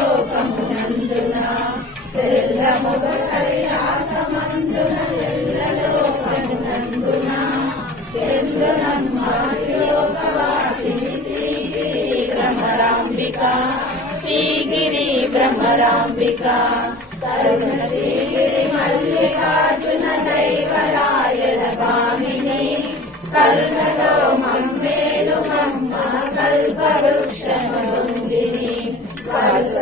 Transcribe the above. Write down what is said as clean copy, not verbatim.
బ్రహ్మలోకమునందున తెల్లముగ కైలాసమందున తెల్లలోకమునందున చంద్రనమ్మ లోకవాసిని శ్రీగిరి భ్రమరాంబిక శ్రీగిరి భ్రమరాంబిక కరుణ శ్రీగిరి మల్లికార్జున దైవరాయణ భామిని కరుణలో మమ్మేలు మమ్మ కల్పవృక్ష వరుస